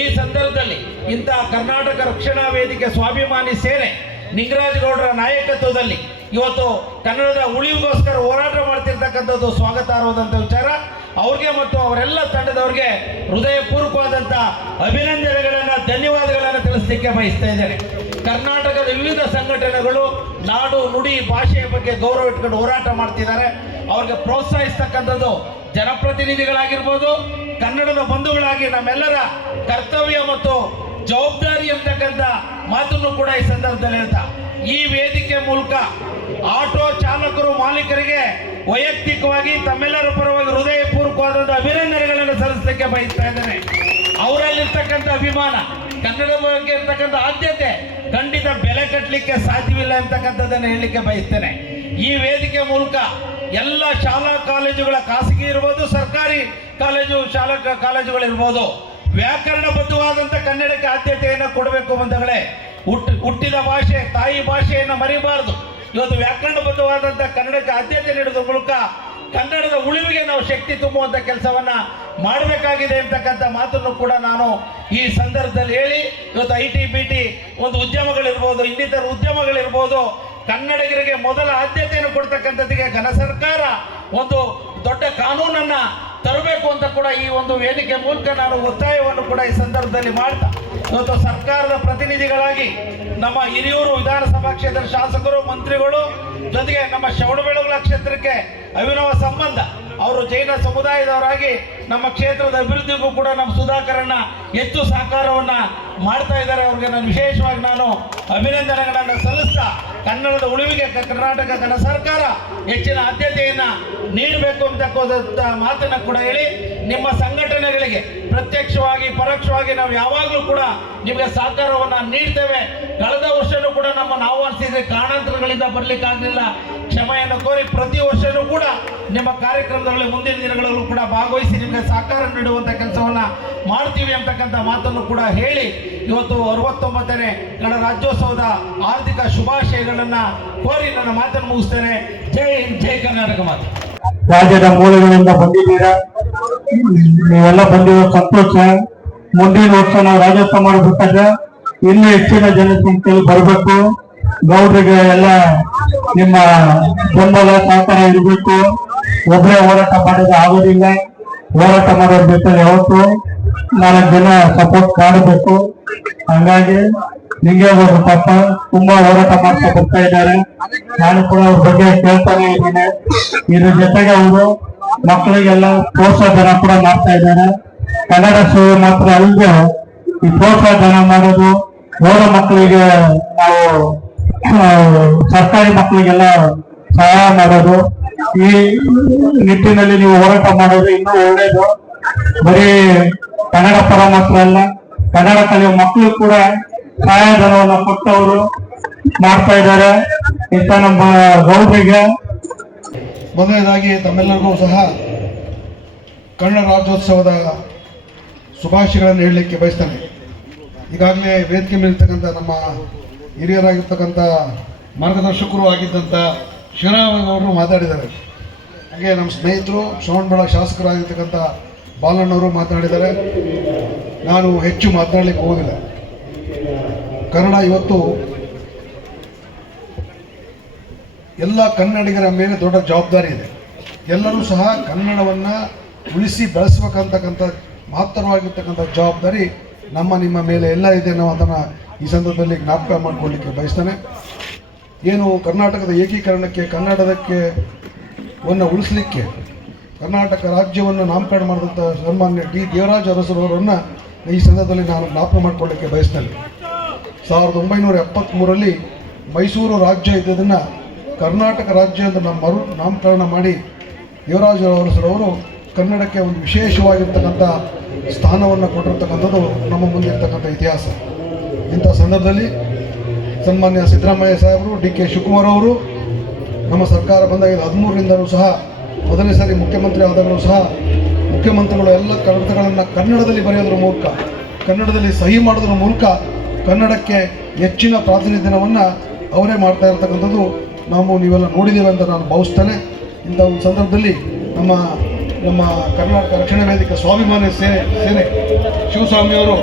ಈ ಸಂದರ್ಭದಲ್ಲಿ ಇಂತಹ ಕರ್ನಾಟಕ ರಕ್ಷಣಾ ವೇದಿಕೆ ಸ್ವಾಭಿಮಾನಿ ಸೇನೆ ನಿಂಗರಾಜಗೌಡರ ನಾಯಕತ್ವದಲ್ಲಿ ಇವತ್ತು ಕನ್ನಡದ ಉಳಿವಿಗೋಸ್ಕರ ಹೋರಾಟ ಮಾಡ್ತಿರ್ತಕ್ಕಂಥದ್ದು ಸ್ವಾಗತಾರ್ಹವಾದಂಥ ವಿಚಾರ. ಅವ್ರಿಗೆ ಮತ್ತು ಅವರೆಲ್ಲ ತಂಡದವ್ರಿಗೆ ಹೃದಯಪೂರ್ವಕವಾದಂಥ ಅಭಿನಂದನೆಗಳನ್ನು, ಧನ್ಯವಾದಗಳನ್ನು ತಿಳಿಸಲಿಕ್ಕೆ ಬಯಸ್ತಾ ಇದ್ದೇನೆ. ಕರ್ನಾಟಕದ ವಿವಿಧ ಸಂಘಟನೆಗಳು ನಾಡು, ನುಡಿ, ಭಾಷೆಯ ಬಗ್ಗೆ ಗೌರವ ಇಟ್ಕೊಂಡು ಹೋರಾಟ ಮಾಡ್ತಿದ್ದಾರೆ. ಅವ್ರಿಗೆ ಪ್ರೋತ್ಸಾಹಿಸ್ತಕ್ಕಂಥದ್ದು ಜನಪ್ರತಿನಿಧಿಗಳಾಗಿರ್ಬೋದು, ಕನ್ನಡದ ಬಂಧುಗಳಾಗಿ ನಮ್ಮೆಲ್ಲರ ಕರ್ತವ್ಯ ಮತ್ತು ಜವಾಬ್ದಾರಿ ಅಂತಕ್ಕಂಥ ಮಾತನ್ನು ಕೂಡ ಈ ಸಂದರ್ಭದಲ್ಲಿ ಹೇಳ್ತಾ ಈ ವೇದಿಕೆ ಮೂಲಕ ಆಟೋ ಚಾಲಕರು, ಮಾಲೀಕರಿಗೆ ವೈಯಕ್ತಿಕವಾಗಿ ತಮ್ಮೆಲ್ಲರ ಪರವಾಗಿ ಹೃದಯಪೂರ್ವಕವಾದಂಥ ಅಭಿನಂದನೆಗಳನ್ನು ಸಲ್ಲಿಸಲಿಕ್ಕೆ ಬಯಸ್ತಾ ಇದ್ದೇನೆ. ಅವರಲ್ಲಿರ್ತಕ್ಕಂಥ ಅಭಿಮಾನ, ಕನ್ನಡದ ಬಗ್ಗೆ ಇರ್ತಕ್ಕಂಥ ಆದ್ಯತೆ ಖಂಡಿತ ಬೆಲೆ ಕಟ್ಟಲಿಕ್ಕೆ ಸಾಧ್ಯವಿಲ್ಲ ಅಂತಕ್ಕಂಥದ್ದನ್ನು ಹೇಳಲಿಕ್ಕೆ ಬಯಸ್ತೇನೆ. ಈ ವೇದಿಕೆ ಮೂಲಕ ಎಲ್ಲ ಶಾಲಾ ಕಾಲೇಜುಗಳ, ಖಾಸಗಿ ಇರ್ಬೋದು, ಸರ್ಕಾರಿ ಕಾಲೇಜುಗಳಿರ್ಬೋದು, ವ್ಯಾಕರಣಬದ್ಧವಾದಂಥ ಕನ್ನಡಕ್ಕೆ ಆದ್ಯತೆಯನ್ನು ಕೊಡಬೇಕು ಬಂಧುಗಳೇ. ಹುಟ್ಟಿದ ಭಾಷೆ, ತಾಯಿ ಭಾಷೆಯನ್ನು ಮರಿಬಾರದು. ಇವತ್ತು ವ್ಯಾಕರಣಬದ್ಧವಾದಂಥ ಕನ್ನಡಕ್ಕೆ ಆದ್ಯತೆ ನೀಡುವ ಮೂಲಕ ಕನ್ನಡದ ಉಳಿವಿಗೆ ನಾವು ಶಕ್ತಿ ತುಂಬುವಂಥ ಕೆಲಸವನ್ನು ಮಾಡಬೇಕಾಗಿದೆ ಅಂತಕ್ಕಂಥ ಮಾತನ್ನು ಕೂಡ ನಾನು ಈ ಸಂದರ್ಭದಲ್ಲಿ ಹೇಳಿ, ಇವತ್ತು IT, BT ಒಂದು ಉದ್ಯಮಗಳಿರ್ಬೋದು, ಇನ್ನಿತರ ಉದ್ಯಮಗಳಿರ್ಬೋದು, ಕನ್ನಡಿಗರಿಗೆ ಮೊದಲ ಆದ್ಯತೆಯನ್ನು ಕೊಡ್ತಕ್ಕಂಥದ್ದಕ್ಕೆ ಘನ ಸರ್ಕಾರ ಒಂದು ದೊಡ್ಡ ಕಾನೂನನ್ನು ತರಬೇಕು ಅಂತ ಕೂಡ ಈ ಒಂದು ವೇದಿಕೆ ಮೂಲಕ ನಾನು ಒತ್ತಾಯವನ್ನು ಕೂಡ ಈ ಸಂದರ್ಭದಲ್ಲಿ ಮಾಡ್ತಾ, ಇವತ್ತು ಸರ್ಕಾರದ ಪ್ರತಿನಿಧಿಗಳಾಗಿ ನಮ್ಮ ಹಿರಿಯೂರು ವಿಧಾನಸಭಾ ಕ್ಷೇತ್ರದ ಶಾಸಕರು, ಮಂತ್ರಿಗಳು ಜೊತೆಗೆ ನಮ್ಮ ಶ್ರವಣಬೆಳಗೊಳ ಕ್ಷೇತ್ರಕ್ಕೆ ಅವಿನವ ಸಂಬಂಧ, ಅವರು ಜೈನ ಸಮುದಾಯದವರಾಗಿ ನಮ್ಮ ಕ್ಷೇತ್ರದ ಅಭಿವೃದ್ಧಿಗೂ ಕೂಡ ನಮ್ಮ ಸುಧಾಕರನ್ನ ಹೆಚ್ಚು ಸಹಕಾರವನ್ನು ಮಾಡ್ತಾ ಇದ್ದಾರೆ. ಅವ್ರಿಗೆ ನಾನು ವಿಶೇಷವಾಗಿ ಅಭಿನಂದನೆಗಳನ್ನು ಸಲ್ಲಿಸ್ತಾ, ಕನ್ನಡದ ಉಳಿವಿಗೆ ಕರ್ನಾಟಕ ಘನ ಸರ್ಕಾರ ಹೆಚ್ಚಿನ ಆದ್ಯತೆಯನ್ನು ನೀಡಬೇಕು ಅಂತಕ್ಕಂಥ ಮಾತನ್ನು ಕೂಡ ಹೇಳಿ, ನಿಮ್ಮ ಸಂಘಟನೆಗಳಿಗೆ ಪ್ರತ್ಯಕ್ಷವಾಗಿ ಪರೋಕ್ಷವಾಗಿ ನಾವು ಯಾವಾಗಲೂ ಕೂಡ ನಿಮಗೆ ಸಹಕಾರವನ್ನು ನೀಡ್ತೇವೆ. ಕಳೆದ ವರ್ಷನೂ ಕೂಡ ನಮ್ಮನ್ನು ಆಹ್ವಾನಿಸಿದ್ರೆ ಕಾರಣಾಂತರಗಳಿಂದ ಬರಲಿಕ್ಕಾಗಲಿಲ್ಲ, ಕ್ಷಮೆಯನ್ನು ಕೋರಿ ಪ್ರತಿ ವರ್ಷವೂ ಕೂಡ ನಿಮ್ಮ ಕಾರ್ಯಕ್ರಮದಲ್ಲಿ ಮುಂದಿನ ದಿನಗಳಲ್ಲೂ ಕೂಡ ಭಾಗವಹಿಸಿ ನಿಮಗೆ ಸಹಕಾರ ನೀಡುವಂಥ ಕೆಲಸವನ್ನ ಮಾಡ್ತೀವಿ ಅಂತಕ್ಕಂಥ ಮಾತನ್ನು ಕೂಡ ಹೇಳಿ ಇವತ್ತು 69ನೇ ಕನ್ನಡ ರಾಜ್ಯೋತ್ಸವದ ಆರ್ಥಿಕ ಶುಭಾಶಯಗಳನ್ನ ಕೋರಿ ನನ್ನ ಮಾತನ್ನು ಮುಗಿಸ್ತೇನೆ. ಜೈ ಹಿಂದ್, ಜೈ ಕರ್ನಾಟಕ ಮಾತು. ರಾಜ್ಯದ ಮೂಲಗಳಿಂದ ಬಂದಿದ್ದೀರಾ, ನೀವೆಲ್ಲ ಬಂದಿರೋ ಸಂತೋಷ. ಮುಂದಿನ ವರ್ಷ ನಾವು ರಾಜ್ಯೋತ್ಸವ ಮಾಡಬೇಕಾದ್ರೆ ಇನ್ನೂ ಹೆಚ್ಚಿನ ಜನಸಂಖ್ಯೆಯಲ್ಲಿ ಬರಬೇಕು. ಗೌಡರಿಗೆ ಎಲ್ಲ ನಿಮ್ಮ ಬೆಂಬಲ ಸಹಕಾರ ಇರಬೇಕು. ಒಬ್ಬರೇ ಹೋರಾಟ ಮಾಡಿದ್ರೆ ಆಗೋದಿಲ್ಲ. ಹೋರಾಟ ಮಾಡೋದ್ರ ಜೊತೆ ಯಾವತ್ತು 4 ಜನ ಸಪೋರ್ಟ್ ಮಾಡಬೇಕು. ಹಂಗಾಗಿ ನಿಂಗೆ ಒಬ್ಬರು ಪಾಪ ತುಂಬಾ ಹೋರಾಟ ಮಾಡ್ತಾ ಬರ್ತಾ ಇದ್ದಾರೆ. ನಾನು ಕೂಡ ಅವ್ರ ಬಗ್ಗೆ ಕೇಳ್ತಾನೆ ಇದ್ದೇನೆ. ಇದ್ರ ಜೊತೆಗೆ ಅವರು ಮಕ್ಕಳಿಗೆಲ್ಲ ಪ್ರೋತ್ಸಾಹಧನ ಕೂಡ ಮಾಡ್ತಾ ಇದ್ದಾರೆ. ಕನ್ನಡ ಸೇವೆ ಮಾತ್ರ ಅಲ್ಲದೆ ಈ ಪ್ರೋತ್ಸಾಹಧನ ಮಾಡೋದು, ಹೋದ ಮಕ್ಕಳಿಗೆ ನಾವು ಸರ್ಕಾರಿ ಮಕ್ಕಳಿಗೆಲ್ಲ ಸಹಾಯ ಮಾಡೋದು, ಈ ನಿಟ್ಟಿನಲ್ಲಿ ನೀವು ಹೋರಾಟ ಮಾಡೋದು ಇನ್ನೂ ಒಳ್ಳೆಯದು. ಬರೀ ಕನ್ನಡ ಪರ ಮಾತ್ರ ಅಲ್ಲ, ಕನ್ನಡ ಕಲಿಯುವ ಮಕ್ಕಳು ಕೂಡ ಸಹಾಯಧನವನ್ನು ಕೊಟ್ಟವರು ಮಾಡ್ತಾ ಇದ್ದಾರೆ. ಇಂಥ ನಮ್ಮ ಗೌಡರಿಗೆ ಮೊದಲನೇದಾಗಿ ತಮ್ಮೆಲ್ಲರಿಗೂ ಸಹ ಕನ್ನಡ ರಾಜ್ಯೋತ್ಸವದ ಶುಭಾಶಯಗಳನ್ನು ಹೇಳಲಿಕ್ಕೆ ಬಯಸ್ತೇನೆ. ಈಗಾಗಲೇ ವೇದಿಕೆ ಮೇಲಿರ್ತಕ್ಕಂಥ ನಮ್ಮ ಹಿರಿಯರಾಗಿರ್ತಕ್ಕಂಥ ಮಾರ್ಗದರ್ಶಕರು ಆಗಿದ್ದಂಥ ಶಿವರಾಮಯ್ಯನವರು ಮಾತಾಡಿದ್ದಾರೆ. ಹಾಗೆ ನಮ್ಮ ಸ್ನೇಹಿತರು ಶ್ರವಣಬೆಳಗೊಳ ಶಾಸಕರಾಗಿರ್ತಕ್ಕಂಥ ಬಾಲಣ್ಣವರು ಮಾತನಾಡಿದ್ದಾರೆ. ನಾನು ಹೆಚ್ಚು ಮಾತನಾಡಲಿಕ್ಕೆ ಹೋಗೋದಿಲ್ಲ. ಕನ್ನಡ ಇವತ್ತು ಎಲ್ಲ ಕನ್ನಡಿಗರ ಮೇಲೆ ದೊಡ್ಡ ಜವಾಬ್ದಾರಿ ಇದೆ. ಎಲ್ಲರೂ ಸಹ ಕನ್ನಡವನ್ನು ಉಳಿಸಿ ಬೆಳೆಸಬೇಕಂತಕ್ಕಂಥ ಮಹತ್ತರವಾಗಿರ್ತಕ್ಕಂಥ ಜವಾಬ್ದಾರಿ ನಮ್ಮ ನಿಮ್ಮ ಮೇಲೆ ಎಲ್ಲ ಇದೆ ಅನ್ನೋದನ್ನು ಈ ಸಂದರ್ಭದಲ್ಲಿ ಜ್ಞಾಪಕ ಮಾಡಿಕೊಳ್ಳಿಕ್ಕೆ ಬಯಸ್ತೇನೆ. ಏನು ಕರ್ನಾಟಕದ ಏಕೀಕರಣಕ್ಕೆ, ಕನ್ನಡದಕ್ಕೆ ಉಳಿಸಲಿಕ್ಕೆ ಕರ್ನಾಟಕ ರಾಜ್ಯವನ್ನು ನಾಮಕರಣ ಮಾಡಿದಂಥ ಸನ್ಮಾನ್ಯ ಡಿ ದೇವರಾಜ ಅರಸರವರನ್ನು ಈ ಸಂದರ್ಭದಲ್ಲಿ ನಾನು ಜ್ಞಾಪಕ ಮಾಡಿಕೊಳ್ಳಿಕ್ಕೆ ಬಯಸ್ತೇನೆ. 1973ರಲ್ಲಿ ಮೈಸೂರು ರಾಜ್ಯ ಇದ್ದದನ್ನು ಕರ್ನಾಟಕ ರಾಜ್ಯ ಅಂತ ನಾಮಕರಣ ಮಾಡಿ ದೇವರಾಜ ಅರಸರವರು ಕನ್ನಡಕ್ಕೆ ಒಂದು ವಿಶೇಷವಾಗಿರ್ತಕ್ಕಂಥ ಸ್ಥಾನವನ್ನು ಕೊಟ್ಟಿರ್ತಕ್ಕಂಥದ್ದು ನಮ್ಮ ಮುಂದೆ ಇರ್ತಕ್ಕಂಥ ಇತಿಹಾಸ. ಇಂಥ ಸಂದರ್ಭದಲ್ಲಿ ಸನ್ಮಾನ್ಯ ಸಿದ್ದರಾಮಯ್ಯ ಸಾಹೇಬರು, ಡಿ ಕೆ ಶಿವಕುಮಾರ್ ಅವರು ನಮ್ಮ ಸರ್ಕಾರ ಬಂದಾಗ 13ರಿಂದಲೂ ಸಹ ಮೊದಲನೇ ಸಾರಿ ಮುಖ್ಯಮಂತ್ರಿ ಆದಾಗಲೂ ಸಹ ಮುಖ್ಯಮಂತ್ರಿಗಳು ಎಲ್ಲ ಕಡತಗಳನ್ನು ಕನ್ನಡದಲ್ಲಿ ಬರೆಯೋದ್ರ ಮೂಲಕ, ಕನ್ನಡದಲ್ಲಿ ಸಹಿ ಮಾಡೋದ್ರ ಮೂಲಕ ಕನ್ನಡಕ್ಕೆ ಹೆಚ್ಚಿನ ಪ್ರಾತಿನಿಧ್ಯವನ್ನು ಅವರೇ ಮಾಡ್ತಾ ಇರ್ತಕ್ಕಂಥದ್ದು ನೀವೆಲ್ಲ ನೋಡಿದ್ದೇವೆ ಅಂತ ನಾನು ಭಾವಿಸ್ತೇನೆ. ಇಂಥ ಒಂದು ಸಂದರ್ಭದಲ್ಲಿ ನಮ್ಮ ಕರ್ನಾಟಕ ರಕ್ಷಣಾ ವೇದಿಕೆ ಸ್ವಾಭಿಮಾನಿ ಸೇನೆ ಶಿವಸ್ವಾಮಿಯವರು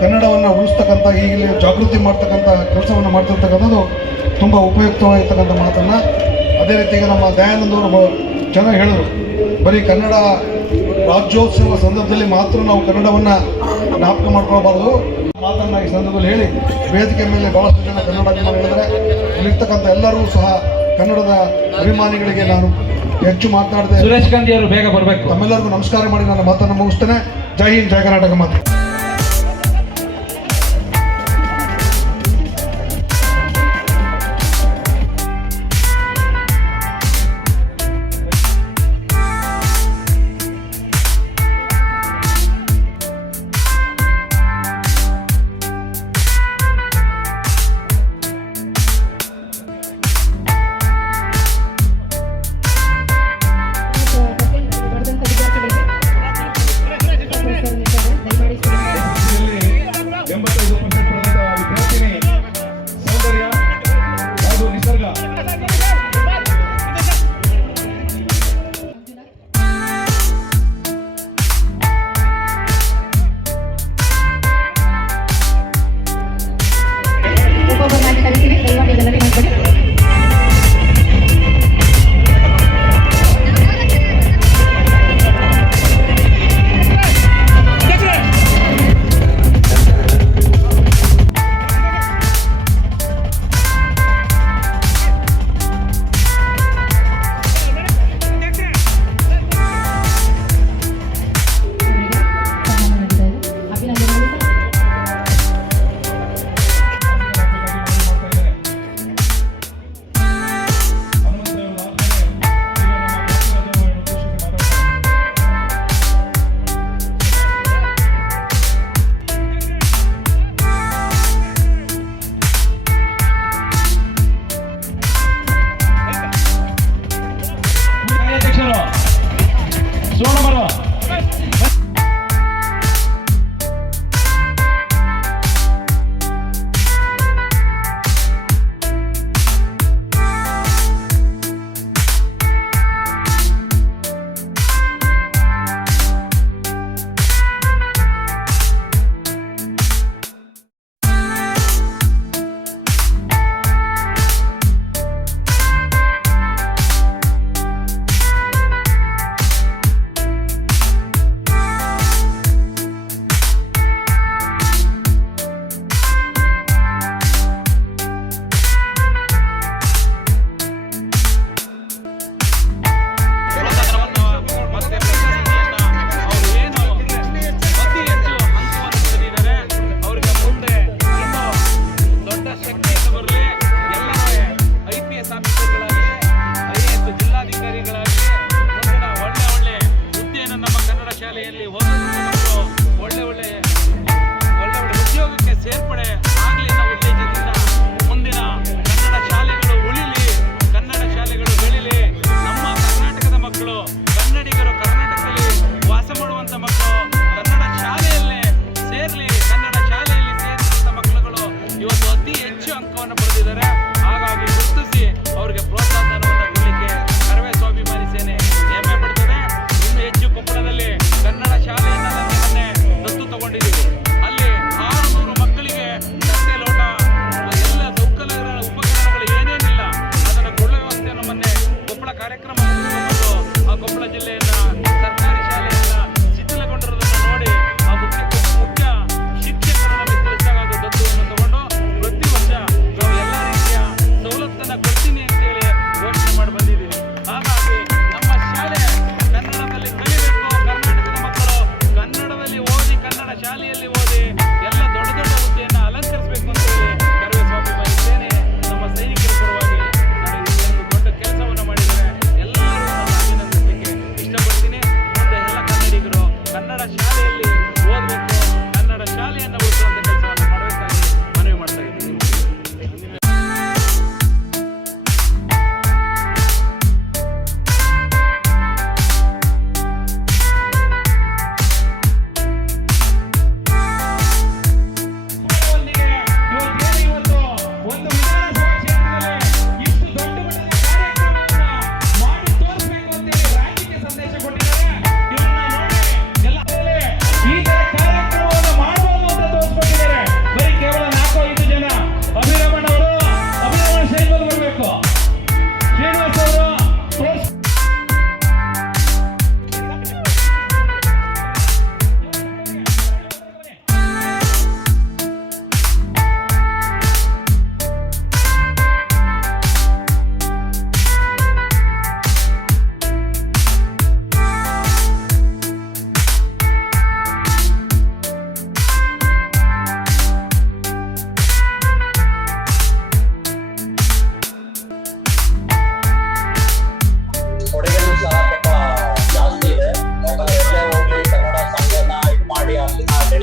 ಕನ್ನಡವನ್ನು ಉಳಿಸ್ತಕ್ಕಂಥ, ಈಗಲೇ ಜಾಗೃತಿ ಮಾಡ್ತಕ್ಕಂಥ ಕೆಲಸವನ್ನು ಮಾಡ್ತಿರ್ತಕ್ಕಂಥದ್ದು ತುಂಬ ಉಪಯುಕ್ತವಾಗಿರ್ತಕ್ಕಂಥ ಮಾತನ್ನು. ಅದೇ ರೀತಿಗೆ ನಮ್ಮ ದಯಾನಂದವರು ಚೆನ್ನಾಗಿ ಹೇಳಿದರು, ಬರೀ ಕನ್ನಡ ರಾಜ್ಯೋತ್ಸವ ಸಂದರ್ಭದಲ್ಲಿ ಮಾತ್ರ ನಾವು ಕನ್ನಡವನ್ನು ಜ್ಞಾಪಕ ಮಾಡ್ಕೊಳ್ಬಾರ್ದು ಮಾತನ್ನು ಈ ಸಂದರ್ಭದಲ್ಲಿ ಹೇಳಿ, ವೇದಿಕೆ ಮೇಲೆ ಭಾಳಷ್ಟು ಜನ ಕನ್ನಡ ಅಭಿಮಾನಿಗಳಿದ್ದಾರೆ. ಇಲ್ಲಿರ್ತಕ್ಕಂಥ ಎಲ್ಲರೂ ಸಹ ಕನ್ನಡದ ಅಭಿಮಾನಿಗಳಿಗೆ ನಾನು ಹೆಚ್ಚು ಮಾತನಾಡಿದೆ. ಸುರೇಶ್ ಗಾಂಧಿ ಅವರು ಬೇಗ ಬರಬೇಕು. ತಮ್ಮೆಲ್ಲರಿಗೂ ನಮಸ್ಕಾರ ಮಾಡಿ ನನ್ನ ಮಾತನ್ನು ಮುಗಿಸ್ತೇನೆ. ಜೈ ಹಿಂದ್, ಜೈ ಕರ್ನಾಟಕ ಮಾತು. ಬರೆದಂಥ ವಿದ್ಯಾರ್ಥಿಗಳಿಗೆ ದಯಮಾಡಿ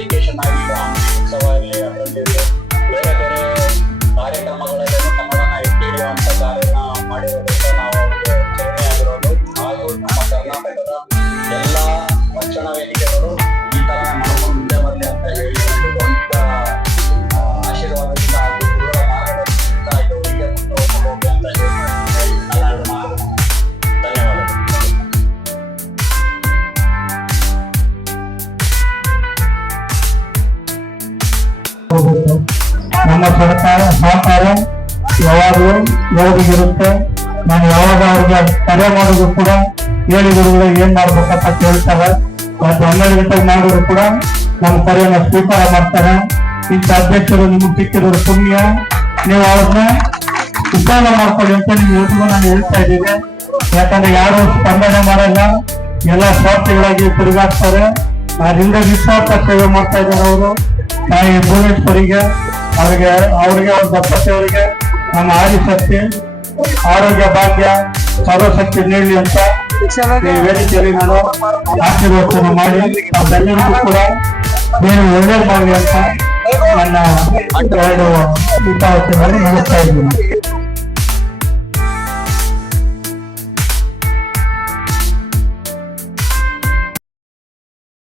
ಡೆಡಿಕೇಶನ್ ಆಗಿ ಉತ್ಸವ ಆಗಲಿ ಅದರಲ್ಲಿ ಬೇರೆ ಬೇರೆ ಕಾರ್ಯಕ್ರಮಗಳಲ್ಲಿ ಕನ್ನಡನ ಎತ್ತಿ ಹಿಡಿಯುವಂತ ಕಾರ್ಯನ ಮಾಡಿರೋದ್ರಿಂದ ನಾವು ಅವ್ರಿಗೆ ಚಿರಋಣಿಯಾಗಿರೋದು. ಹಾಗೂ ನಮ್ಮ ಕರ್ನಾಟಕದ ಎಲ್ಲ ವಚನ ವೇದಿಕೆಗಳು ಈ ತರ ಮಾಡ್ಕೊಂಡು ಮುಂದೆ ಬರಲಿ ಅಂತ ಹೇಳಿ ಒಂದು ಆಶೀರ್ವಾದದಿಂದ ಹಾಗೂ ಗುರುಗಳ ಮಾರ್ಗದರ್ಶನದಿಂದ ಇವರಿಗೆ ಮುಂದೆ ಹೋಗಬೇಕು ಅಂತ ಹೇಳಿ ನನ್ನ ಮಾತು. ಧನ್ಯವಾದಗಳು. ನಮ್ಮ ಸಹಕಾರ ಯಾವಾಗಲೂ ಯಾವಾಗಿರುತ್ತೆ. ನಾನು ಯಾವಾಗ ಅವ್ರಿಗೆ ಕರೆ ಮಾಡೋದು ಕೂಡ ಹೇಳಿ ಗುರುಗಳು ಏನ್ ಮಾಡ್ಬೇಕಂತ ಕೇಳ್ತಾರೆ. ಮತ್ತು 12 ಗಂಟೆಗೆ ಮಾಡಿದ್ರು ಕೂಡ ನಮ್ಮ ಕರೆಯನ್ನು ಸ್ವೀಕಾರ ಮಾಡ್ತಾರೆ. ಇಂಥ ಅಧ್ಯಕ್ಷರು ನಿಮ್ಗೆ ಸಿಕ್ಕಿರೋದು ಪುಣ್ಯ. ನೀವು ಅವ್ರನ್ನ ಉಪಯೋಗ ಮಾಡ್ಕೊಳ್ಳಿ ಅಂತ ನಿಮ್ಗೆ ಎಲ್ರಿಗೂ ನಾನು ಹೇಳ್ತಾ ಇದ್ದೀನಿ. ಯಾಕಂದ್ರೆ ಯಾರು ಸ್ಪಂದನೆ ಮಾಡಲ್ಲ, ಎಲ್ಲ ಸ್ವಾರ್ಥಿಗಳಾಗಿ ತಿರುಗಾಡ್ತಾರೆ. ಅದರಿಂದ ನಿಸ್ವಾರ್ಥ ಸೇವೆ ಮಾಡ್ತಾ ಇದ್ದಾರೆ ಅವರು. ತಾಯಿ ಭುವನೇಶ್ವರಿಗೆ ಅವ್ರಿಗೆ ಅವ್ರ ದಂಪತಿಯವರಿಗೆ ನಮ್ಮ ಆದಿಶಕ್ತಿ ಆರೋಗ್ಯ ಭಾಗ್ಯ ಸರ್ವಶಕ್ತಿ ನೀಡಲಿ ಅಂತ ಈ ವೇದಿಕೆಯಲ್ಲಿ ನಾನು ಆಶೀರ್ವಚನ ಮಾಡಿ ತಾವೆಲ್ಲರಿಗೂ ಕೂಡ ಬೇರೆ ಒಳ್ಳೇದು ಮಾಡಲಿ ಅಂತ ನನ್ನ 2 ಹಿತಾವಚನವನ್ನು ಮುಗಿಸ್ತಾ ಇದ್ದೀನಿ.